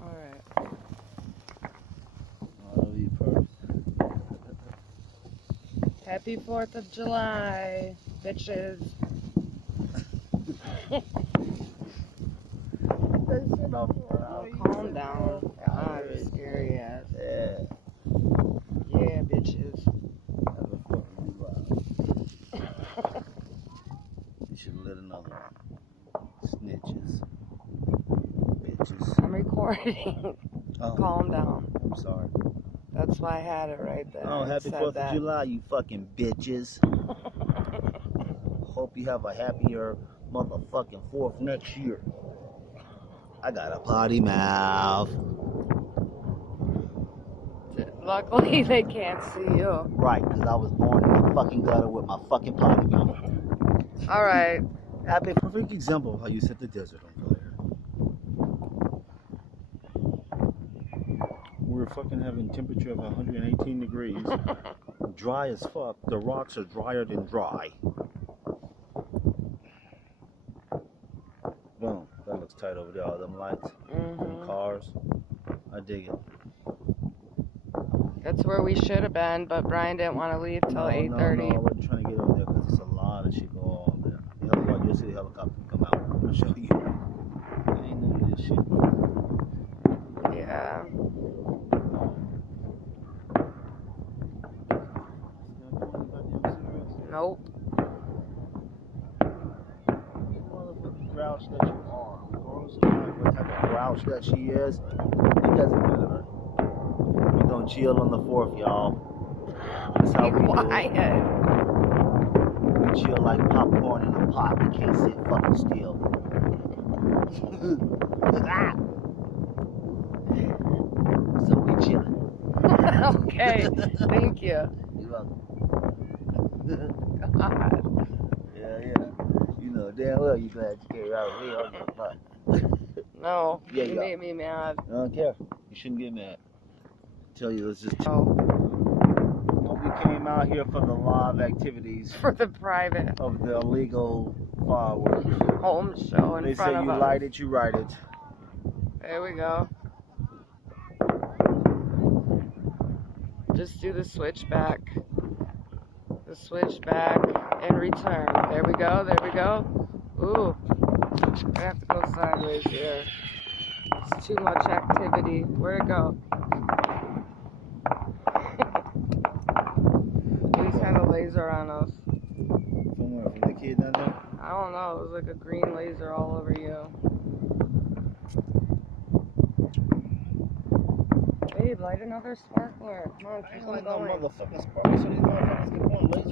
Alright. I'll eat first. Happy 4th of July, bitches. Oh, calm down. God, scary ass. Yeah. Yeah, bitches. Have a 4th of July. You should let another one. Snitches. Bitches. I'm recording. Oh, Calm down. I'm sorry. That's why I had it right there. Oh, It happy said 4th that. of July, you fucking bitches. Hope you have a happier motherfucking 4th next year. I got a potty mouth. Luckily, they can't see you. Right, because I was born in the fucking gutter with my fucking potty mouth. Alright. Happy perfect example of how you set the desert on fire. We're fucking having temperature of 118 degrees. Dry as fuck. The rocks are drier than dry. Boom. That looks tight over there. All them lights. Them cars. I dig it. That's where we should have been, but Brian didn't want to leave till 8:30. No, I wasn't trying to get over there because it's a lot of shit going on there. You'll see the helicopter come out. I'll show you. I ain't none of this shit. Yeah. Nope. You motherfucking grouch that you are. Regardless of what type of grouch that she is, it doesn't matter. We're gonna chill on the 4th, y'all. That's how Be we quiet. do it. We chill like popcorn in a pot. We can't sit fucking still. So we chilling. Okay. Thank you. You're welcome. God. Yeah. You know damn well you glad you came out with me on your butt. No. Yeah, You made me mad. I don't care. You shouldn't get mad. Tell you, let's just. Oh. Well, we came out here for the live activities For the private of the illegal fireworks. home show in They front say of you us. light it, you write it. There we go. Just do the switchback. The switchback and return. There we go. There we go. Ooh. I have to go sideways here. It's too much activity. Where'd it go? He's had a laser on us. From where? From the kid down there? I don't know. It was like a green laser all over you. Babe, light another sparkler. Come on, I keep ain't on like no going. motherfucking sparkles, so these motherfuckers get one laser